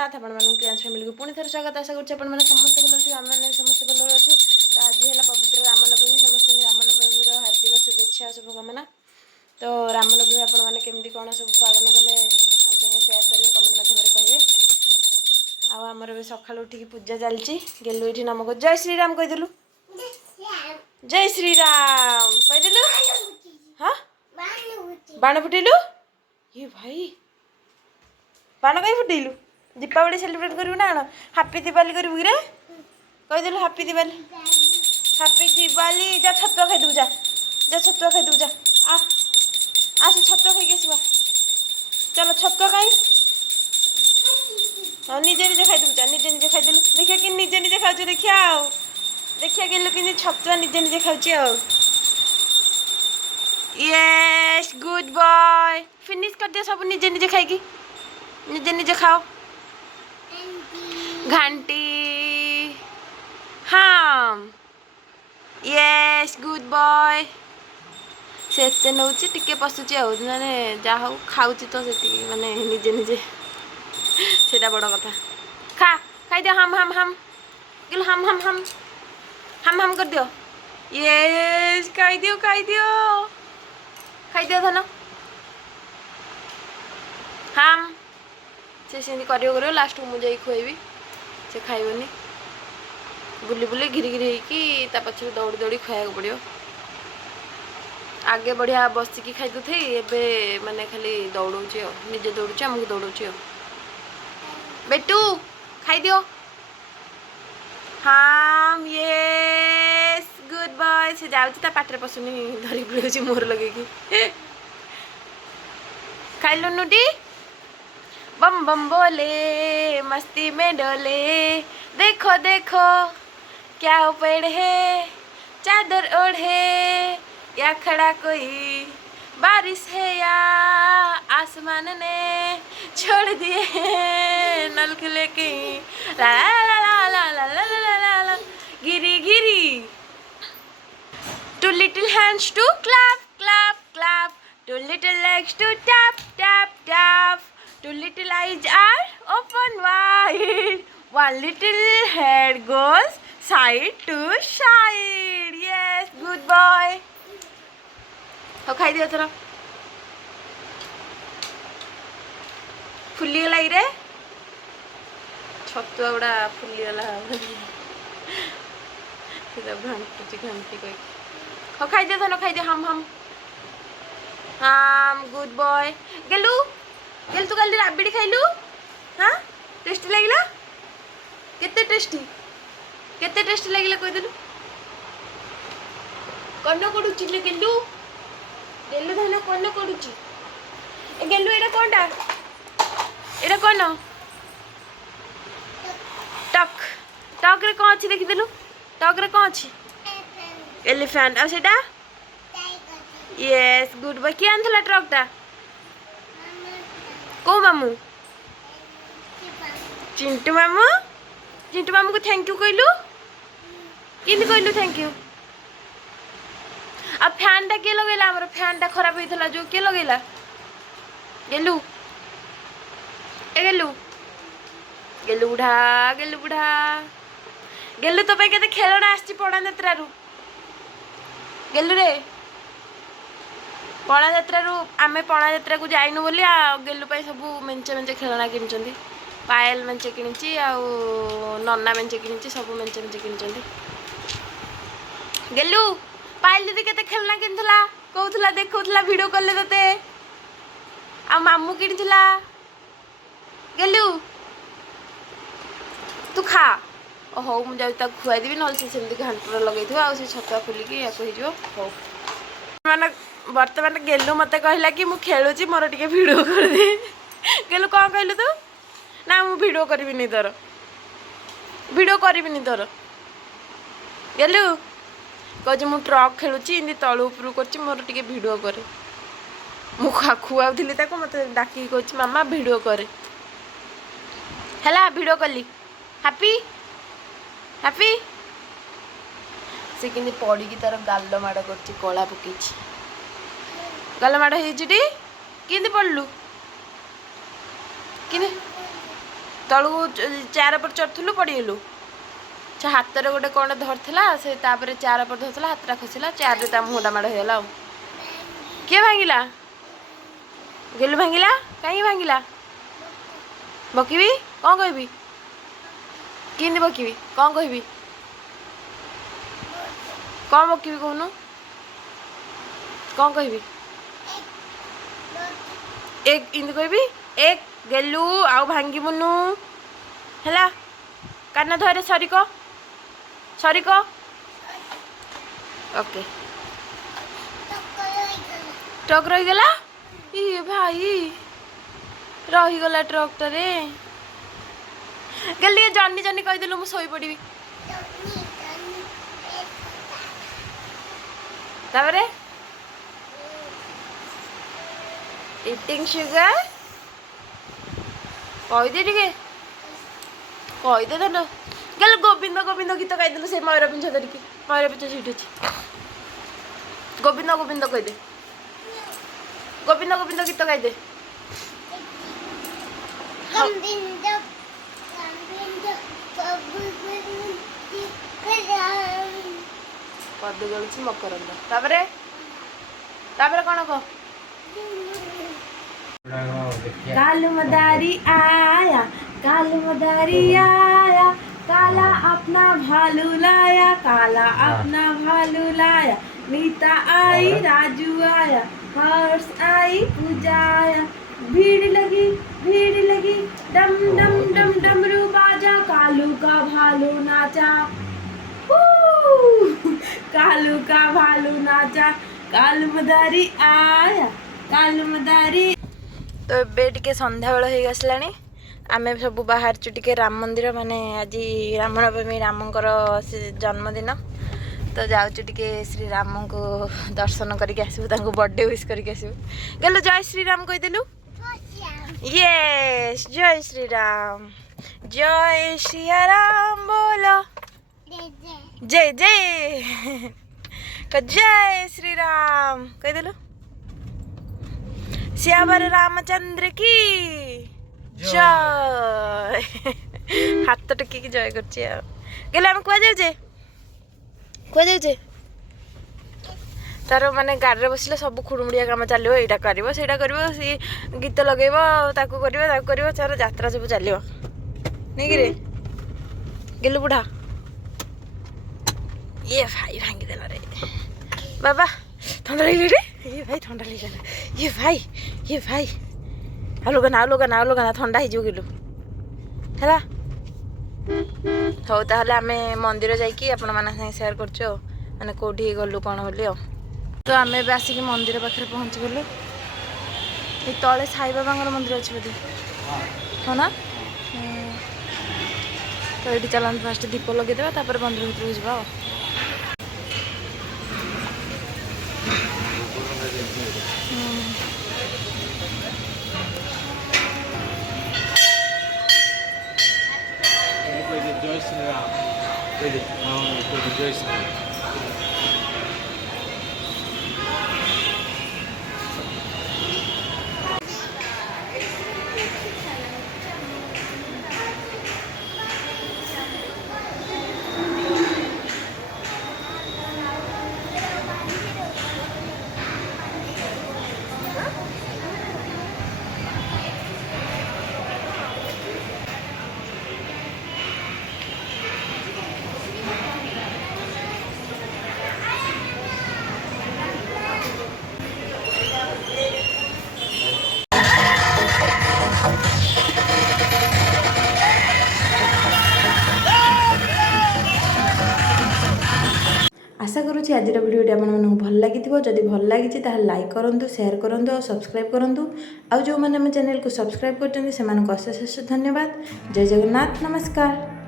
ଜଗନ୍ନାଥ ଆପଣମାନଙ୍କୁ କ୍ରିୟାଂଶ ଫ୍ୟାମିଲିକୁ ପୁଣି ଥରେ ସ୍ୱାଗତ। ଆଶା କରୁଛି ଆପଣମାନେ ସମସ୍ତେ ଭଲ ଅଛୁ, ଆମେମାନେ ସମସ୍ତେ ଭଲ ଅଛୁ। ତ ଆଜି ହେଲା ପବିତ୍ର ରାମନବମୀ, ସମସ୍ତଙ୍କୁ ରାମନବମୀର ହାର୍ଦ୍ଦିକ ଶୁଭେଚ୍ଛା ଶୁଭକାମନା। ତ ରାମନବମୀ ଆପଣମାନେ କେମିତି କ'ଣ ସବୁ ପାଳନ କଲେ ଆମ ସାଙ୍ଗେ ସେୟାର କରିବେ, କମେଣ୍ଟ ମାଧ୍ୟମରେ କହିବେ। ଆଉ ଆମର ଏବେ ସକାଳୁ ଉଠିକି ପୂଜା ଚାଲିଛି। ଗେଲୁ ଏଇଠି ନମ କରୁଛି, ଜୟ ଶ୍ରୀରାମ କହିଦେଲୁ, ଜୟ ଶ୍ରୀରାମ କହିଦେଲୁ। ହଁ ବାଣ ଫୁଟେଇଲୁ, ଏ ଭାଇ ବାଣ କାହିଁ ଫୁଟେଇଲୁ? ଦୀପାବଳି ସେଲିବ୍ରେଟ୍ କରିବୁ ନା କ'ଣ? ହାପି ଦିୱାଲି କରିବୁ କିରେ? କହିଦେଲୁ ହାପି ଦିୱାଲି, ହାପି ଦିୱାଲି। ଯା ଛତୁଆ ଖାଇଦେବୁ, ଯା ଯା ଛତୁଆ ଖାଇଦେବୁ, ଯା ଆସେ ଛତୁଆ ଖାଇକି ଆସିବା। ଚାଲ ଛତୁଆ କାହିଁ, ହଁ ନିଜେ ନିଜେ ଖାଇଦେବୁ, ଯା ନିଜେ ନିଜେ ଖାଇଦେଲୁ। ଦେଖିଆ କି ନିଜେ ନିଜେ ଖାଉଛୁ, ଦେଖିଆ ଆଉ ଦେଖିଆ ଗେଲୁ କେମିତି ଛତୁଆ ନିଜେ ନିଜେ ଖାଉଛି ଆଉ। ୟେସ୍ ଗୁଡ୍ ବୟ, ଫିନିଶ୍ କରିଦିଅ ସବୁ ନିଜେ ନିଜେ ଖାଇକି, ନିଜେ ନିଜେ ଖାଅ। ଘାଣ୍ଟି ହଁ ୟେସ୍ ଗୁଡ୍ ବୟ। ସେ ଏତେ ନେଉଛି ଟିକେ ପଶୁଛି ଆଉ, ମାନେ ଯାହା ହଉ ଖାଉଛି ତ ସେତିକି, ମାନେ ନିଜେ ନିଜେ, ସେଇଟା ବଡ଼ କଥା। ଖା ଖାଇଦିଅ, ହାମ୍ ହାମ୍ ହାମ୍ ଗେଲୁ, ହାମ୍ ହାମ୍ ହାମ୍ ହାମ୍ ହାମ୍ କରିଦିଅ। ୟେସ୍ ଖାଇଦିଅ ଖାଇଦିଅ ଖାଇଦିଅ ଧନ, ହାମ୍। ସେ ସେମିତି କରିବ ଲାଷ୍ଟକୁ ମୁଁ ଯାଇକି ଖୁଆଇବି, ସେ ଖାଇବନି। ବୁଲି ବୁଲି ଘିରି ଘିରି ହେଇକି ତା ପଛରେ ଦୌଡ଼ି ଦୌଡ଼ି ଖୁଆଇବାକୁ ପଡ଼ିବ। ଆଗେ ବଢ଼ିଆ ବସିକି ଖାଇଦଉଥାଇ, ଏବେ ମାନେ ଖାଲି ଦୌଡ଼ଉଛି ଆଉ, ନିଜେ ଦୌଡ଼ୁଛି ଆମକୁ ଦୌଡ଼ଉଛି ଆଉ। ବେଟୁ ଖାଇଦିଅ, ହାମ୍ ୟେସ୍ ଗୁଡ୍ ବୟ। ସେ ଯାଉଛି ତା ପାଟିରେ ପଶୁନି, ଧରିକି ପଳଉଛି ମୁହଁରେ ଲଗେଇକି। ଖାଇଲୁନୁ ଟି? बम बम बोले मस्ती में डोले, देखो देखो क्या पेड़ है चादर ओढ़े, या खड़ा कोई बारिश है या आसमान ने छोड़ दिए नल खुले कहीं, ला ला ला ला ला ला ला ला ला ला गिरी गिरी। Two little hands to clap clap clap, two little legs to tap tap tap, two little eyes are open wide, one little head goes side to side. Yes, good boy. हो खाई दिया थोड़ा, फुली गला रे छतुआ गुड़ा fully गला, घंटी घंटी कह हो खाई दिया धन, खाई दिया, हम हम गुड बॉय। गेलू गेल तू काली राबिड़ी खाइलु, हाँ टेस्टी लगिला, केते टेस्टी लगिला कहदेलु। कन्न कड़ुची ले गेलू, गेलू धन कन्न कड़ुची। ए गेलू एटा कोनटा, एटा कोन टक, टक रे कोन अछि देखिदेलु, टक रे कोन अछि? एलिफेंट। आ सेटा यस गुड बॉय। किए आनला ट्रकटा? को मामू? चिंटू मामू। चिंटू मामू को थैंक यू कहलु, किंदी कहलु थैंक यू? आ फैन टा के लगेला? हमर फैन टा खराब होइथला जो के लगेला? गेलू ए गेलू, गेलू बुढ़ा, गेलू बुढ़ा, गेलू तो पे केते खेलना आछि पड़ा यात्रा रु। गेलु रे पणा यात्रा आमे पणा यात्रा को जाइनु बोली गेलु पाई सब मेंचे मेंचे खेलना किनिचंदी। पायल मेंचे किनिची, आउ नन्ना मेंचे किनिची, सब मेंचे मेंचे किनिचंदी। गेलु पायल दीदी केते खेलना किनथला, कहउथला देखउथला वीडियो कॉल ले तते, आ मामू किनिथला। गेलु तू खा, ओ हो मु जाउ ता खुआई देबी, नल से सेमती घांटर लगेइथो, आ से छतुआ फुलिकी या कहि जो हो। माने वर्तमान गेलु मते कहला कि मु खेलुची, मोर टिके वीडियो कर दे। गेलु कोन कहलु तू? ना मु वीडियो करबिनी तोर, वीडियो करबिनी तोर। गेलु कह मु ट्रक खेलुची, इन्दी तळु उपरु करची, मोर टिके वीडियो करे। मु खुआउथिली ताको, मते डाकी कहची मामा वीडियो करे। हला वीडियो कली, हैप्पी हैप्पी। से किंदी पड़ी की तार गाल माड़ करची, कला पकेची, गाल माड़ हेची टी, किंदी पड़लु, किंदी तलू चार पर चढ़ुलु पड़गलु हाथ में गोटे कौन धरला से तापर चार पर धरला हाथटा खसला चार रे मुहटा माड़ होगा किए भांगिला गेलु भांगिला कहीं भांगिला बकबी कौन कहबी कि बकबी कौन कहबी कौन बकबी कहूनु कौन कहबी एक इंद कहबी एक गेलु आउ भांगिबुनु हैला कान धरे सरिक ओके ट्रक रहीगला ये भाई रहीगला ट्रक टे गल जनी जनी कहीदेलु मु शोई पड़ी तापरे इटिंग शुगर कहीदे टे कहीदे धन गल गोविंद गोविंद गीत गाइदेलु से मयूर पिंछ धरिकी मयूर पिंछ सीट अच्छी गोविंद गोविंद कहीदे गोविंद गोविंद गीत गाइदे पद गलुची मकरंद तापरे तापरे कौन कह कालू मदारी आया कालू मदारी आया काला अपना भालू लाया काला अपना भालू लाया मीता आई राजू आया हर्ष आई पूजा आया भीड़ लगी डम डम डम डमरू बाजा कालू का भालू नाचा कालू का भालू नाचा कालू मदारी आया कालू मदारी तो एबे टिके संध्या बेला हो गलानी आमे सब बाहर टिके राम मंदिर माने आज रामनवमी रामंकर जन्मदिन तो जाऊँ टिके श्री राम को दर्शन करके आसबू तांको बर्थडे विश करके आसबू गलो जय श्री राम कहीदेलु यस जय श्री राम बोलो जय जय जय श्री राम कहीदेलु श्यावर रामचंद्र की जय हाथ टेक जय कर आम जाऊे तार माने गाड़ी में बसले सब खुड़मुड़िया काम चलो यहाँ कर सी गीत लगेब तार तार यात्रा सब चलो नहीं कि रे गेलु बुढ़ा ये भाई भांगीदेला रे बाबा ठंडा लगे रे ये भाई ठंडा लगे ये भाई आलोगाना ठंडा हो गेलु है हौ ताहले आमे मंदिर जाइकी आपण माने संगे शेयर करछु माने कोठी गलु कोन होली तो आमे आसिक मंदिर पाखे पहुँच गलु ये तले साई बाबा मंदिर अच्छे बोधे हाँ ना तो ये चलते फास्ट दीप लगेदेवा तापर मंदिर भीतर जावा जय श्री राम जय श्री राम आशा करुँच आज भिडियोटी आपको भल लगी जदि भल लगी लाइक करूँ शेयर करूँ और सब्सक्राइब करूँ आउ जो मैंने चैनल को सब्सक्राइब कर अशेष अशेष धन्यवाद जय जगन्नाथ नमस्कार।